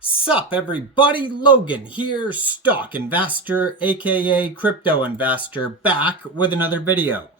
Sup everybody, Logan here, stock investor aka crypto investor, back with another video.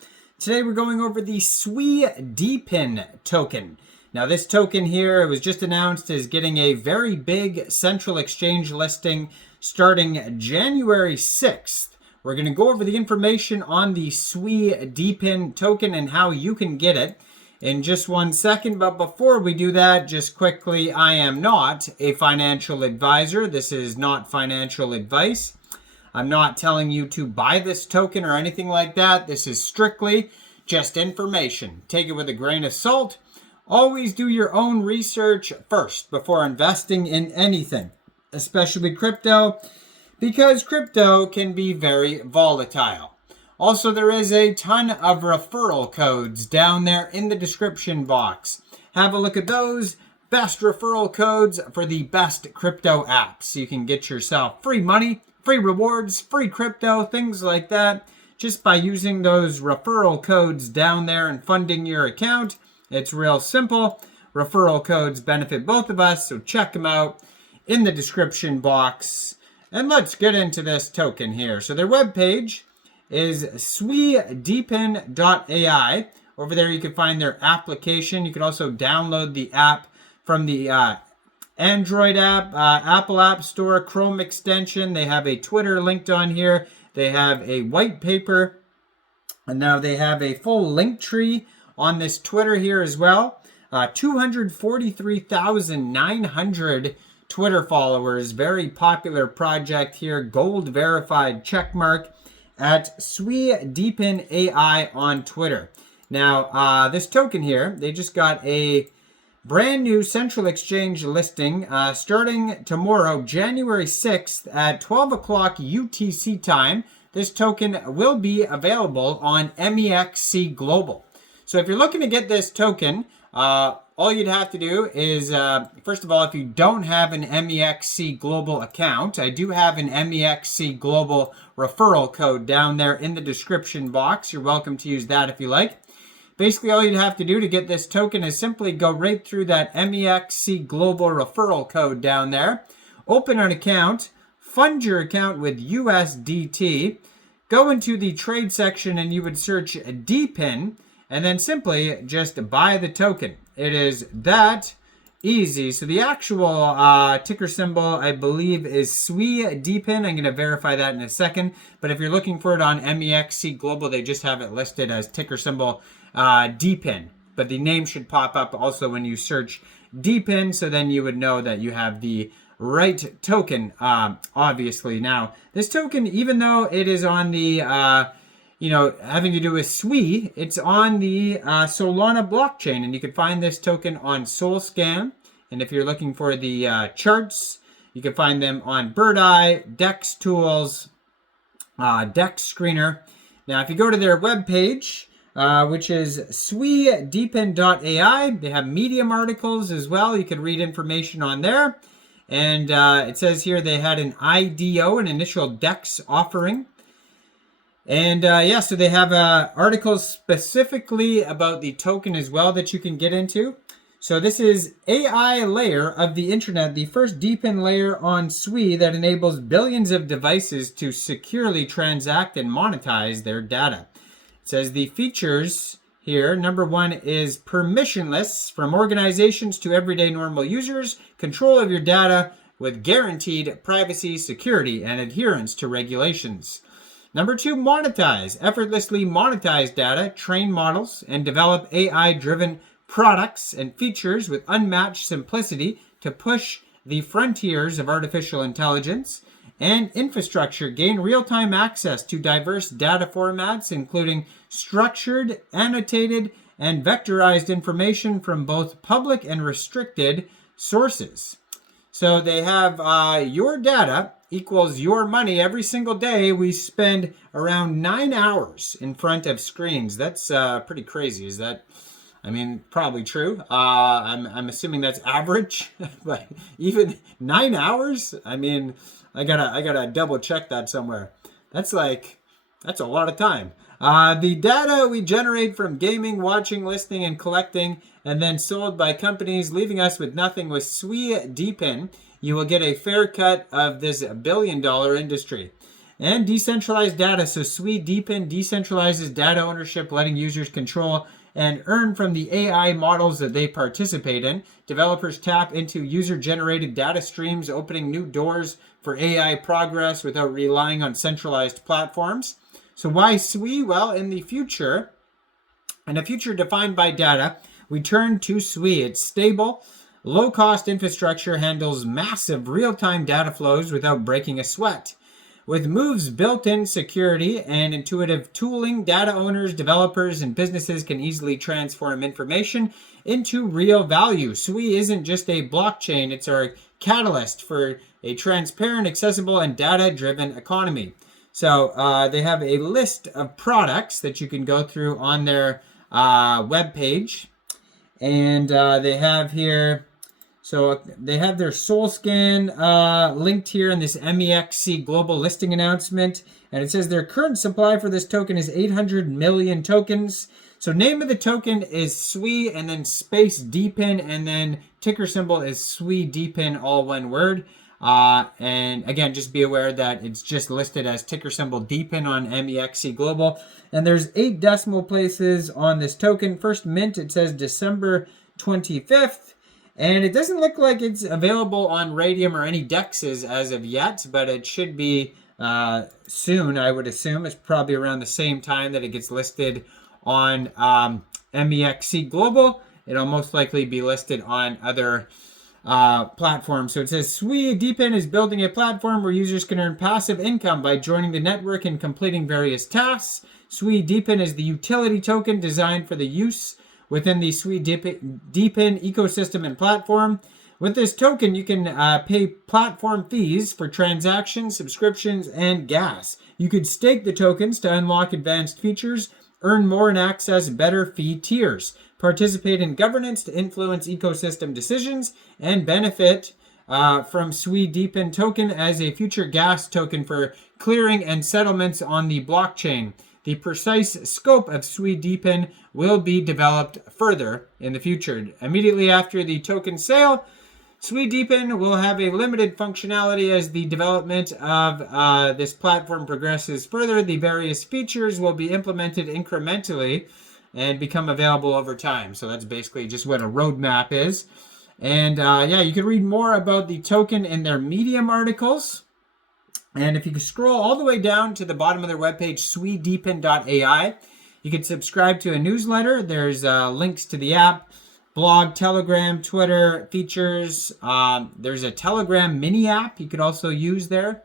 Today we're going over the Suidepin token. Now this token here, it was just announced as getting a very big central exchange listing starting January 6th. We're going to go over the information on the Suidepin token and how you can get it in just 1 second. But before we do that, just quickly, I am not a financial advisor. This is not financial advice. I'm not telling you to buy this token or anything like that. This is strictly just information. Take it with a grain of salt. Always do your own research first before investing in anything, especially crypto, because crypto can be very volatile. Also, there is a ton of referral codes down there in the description box. Have a look at those. Best referral codes for the best crypto apps. You can get yourself free money, free rewards, free crypto, things like that, just by using those referral codes down there and funding your account. It's real simple. Referral codes benefit both of us, so check them out in the description box. And let's get into this token here. So their webpage is Suidepin.ai. Over there you can find their application. You can also download the app from the Android app, Apple App Store, Chrome extension. They have a Twitter linked on here. They have a white paper. And now they have a full link tree on this Twitter here as well. 243,900 Twitter followers. Very popular project here. Gold verified checkmark at Suidepin AI on Twitter. Now, this token here, they just got a brand new central exchange listing starting tomorrow, January 6th at 12 o'clock UTC time. This token will be available on Mexc Global. So if you're looking to get this token, all you'd have to do is, first of all, if you don't have an Mexc Global account, I do have an Mexc Global referral code down there in the description box. You're welcome to use that if you like. Basically, all you'd have to do to get this token is simply go right through that Mexc Global referral code down there, open an account, fund your account with USDT, go into the trade section and you would search Depin, and then simply just buy the token. It is that easy. So the actual ticker symbol, I believe, is Suidepin. I'm going to verify that in a second. But if you're looking for it on Mexc Global, they just have it listed as ticker symbol Depin. But the name should pop up also when you search Depin, so then you would know that you have the right token, obviously. Now, this token, even though it is on the having to do with SWI, it's on the Solana blockchain, and you can find this token on SolScan. And if you're looking for the charts, you can find them on BirdEye, Dex Tools, Dex Screener. Now, if you go to their webpage, which is Suidepin.ai, they have Medium articles as well. You can read information on there. And it says here they had an IDO, an initial DEX offering. And so they have articles specifically about the token as well that you can get into. So this is AI layer of the internet, the first Depin layer on SWI that enables billions of devices to securely transact and monetize their data. It says the features here, number one is permissionless from organizations to everyday normal users, control of your data with guaranteed privacy, security, and adherence to regulations. Number two, monetize. Effortlessly monetize data, train models, and develop AI-driven products and features with unmatched simplicity to push the frontiers of artificial intelligence. And infrastructure. Gain real-time access to diverse data formats, including structured, annotated, and vectorized information from both public and restricted sources. So they have your data equals your money. Every single day we spend around 9 hours in front of screens. That's pretty crazy. Is that, I mean, probably true. I'm assuming that's average, but even 9 hours? I mean, I gotta double check that somewhere. That's a lot of time. The data we generate from gaming, watching, listening, and collecting, and then sold by companies, leaving us with nothing. With Suidepin, you will get a fair cut of this billion-dollar industry. And decentralized data. So Suidepin decentralizes data ownership, letting users control and earn from the AI models that they participate in. Developers tap into user-generated data streams, opening new doors for AI progress without relying on centralized platforms. So why Sui? Well, in a future defined by data, we turn to Sui. It's stable, low-cost infrastructure, handles massive real-time data flows without breaking a sweat. With Move's built-in security and intuitive tooling, data owners, developers, and businesses can easily transform information into real value. Sui isn't just a blockchain, it's our catalyst for a transparent, accessible, and data-driven economy. So they have a list of products that you can go through on their webpage. And they have here, so they have their SolScan linked here in this MEXC global listing announcement. And it says their current supply for this token is 800 million tokens. So name of the token is Sui and then space Depin, and then ticker symbol is Suidepin, all one word. And again, just be aware that it's just listed as ticker symbol Depin on MEXC Global. And there's 8 decimal places on this token. First mint, it says December 25th. And it doesn't look like it's available on Raydium or any DEXs as of yet, but it should be soon, I would assume. It's probably around the same time that it gets listed on MEXC Global. It'll most likely be listed on other platform. So it says Suidepin is building a platform where users can earn passive income by joining the network and completing various tasks. Suidepin is the utility token designed for the use within the Suidepin ecosystem and platform. With this token, you can pay platform fees for transactions, subscriptions, and gas. You could stake the tokens to unlock advanced features, earn more, and access better fee tiers. Participate in governance to influence ecosystem decisions, and benefit from Suidepin token as a future gas token for clearing and settlements on the blockchain. The precise scope of Suidepin will be developed further in the future. Immediately after the token sale, Suidepin will have a limited functionality as the development of this platform progresses further. The various features will be implemented incrementally and become available over time. So that's basically just what a roadmap is. And yeah, you can read more about the token in their Medium articles. And if you can scroll all the way down to the bottom of their webpage, suidepin.ai, you can subscribe to a newsletter. There's links to the app, blog, Telegram, Twitter, features. There's a Telegram mini app you could also use there.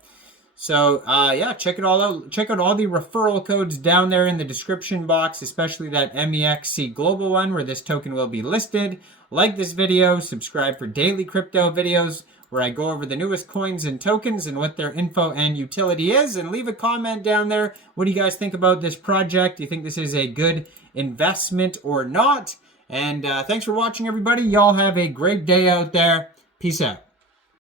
So yeah, check it all out. Check out all the referral codes down there in the description box, especially that MEXC Global one where this token will be listed. Like this video, subscribe for daily crypto videos where I go over the newest coins and tokens and what their info and utility is, and leave a comment down there. What do you guys think about this project? Do you think this is a good investment or not? And thanks for watching, everybody. Y'all have a great day out there. Peace out.